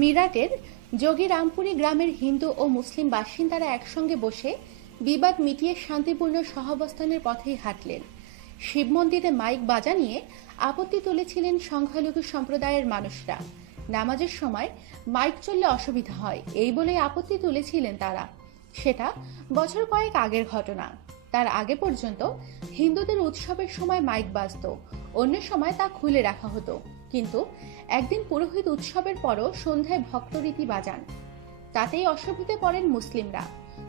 মিরাটের যোগীরামপুরি গ্রামের হিন্দু ও মুসলিম বাসিন্দারা একসঙ্গে বসে বিবাদ মিটিয়ে শান্তিপূর্ণ সহাবস্থানের পথেই হাঁটলেন। শিব মন্দিরে মাইক বাজা নিয়ে আপত্তি তুলেছিলেন সংখ্যালঘু সম্প্রদায়ের মানুষরা। নামাজের সময় মাইক চললে অসুবিধা হয়, এই বলেই আপত্তি তুলেছিলেন তারা। সেটা বছর কয়েক আগের ঘটনা। তার আগে পর্যন্ত হিন্দুদের উৎসবের সময় মাইক বাজতো, অন্য সময় তা খুলে রাখা হতো। কিন্তু একদিন পুরোহিত উৎসবের পরও সন্ধ্যায় ভক্তরীতি বাজান। তাতেই অসুবিধে পড়েন মুসলিমরা।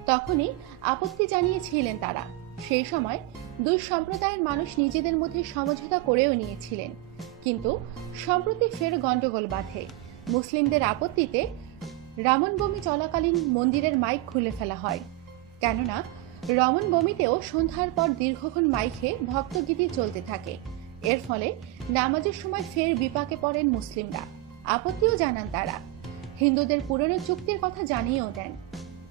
তখনই আপত্তি জানিয়েছিলেন তারা। সেই সময় দুই সম্প্রদায়ের মানুষ নিজেদের মধ্যে সমঝোতা করেও নিয়েছিলেন। কিন্তু সম্প্রতি ফের গন্ডগোল বাঁধে। মুসলিমদের আপত্তিতে রামন বমি চলাকালীন মন্দিরের মাইক খুলে ফেলা হয়। কেননা রমন বমিতেও সন্ধ্যার পর দীর্ঘক্ষণ মাইকে ভক্তগীতি চলতে থাকে। এর ফলে নামাজের সময় ফের বিপাকে পড়েন মুসলিমরা। আপত্তিও জানান তারা। হিন্দুদের পুরনো চুক্তির কথা জানিয়েও দেন।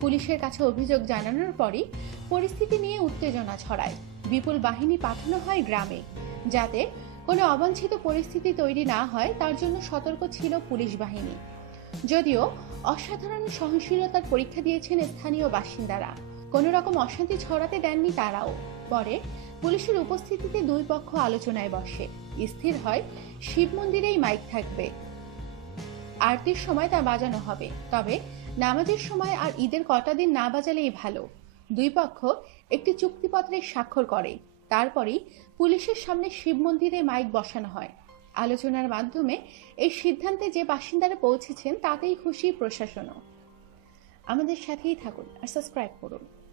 পুলিশের কাছে অভিযোগ জানানোর পরই পরিস্থিতি নিয়ে উত্তেজনা ছড়ায়। বিপুল বাহিনী পাঠানো হয় গ্রামে। যাতে কোনো অবাঞ্ছিত পরিস্থিতি তৈরি না হয়, তার জন্য সতর্ক ছিল পুলিশ বাহিনী। যদিও অসাধারণ সহনশীলতার পরীক্ষা দিয়েছেন স্থানীয় বাসিন্দারা। কোনো রকম অশান্তি ছড়াতে দেননি তারাও। পরে পুলিশের উপস্থিতিতে দুই পক্ষ আলোচনায় বসে। স্থির হয়, শিব মন্দিরেই মাইক থাকবে। আরতির সময় তা বাজানো হবে। তবে নামাজের সময় আর ঈদের কটা দিন না বাজালেই ভালো। দুই পক্ষ একটি চুক্তিপত্রে স্বাক্ষর করে। তারপরেই পুলিশের সামনে শিব মন্দিরে মাইক বসানো হয়। আলোচনার মাধ্যমে এই সিদ্ধান্তে যে বাসিন্দারা পৌঁছেছেন তাতেই খুশি প্রশাসনও। আমাদের সাথেই থাকুন আর সাবস্ক্রাইব করুন।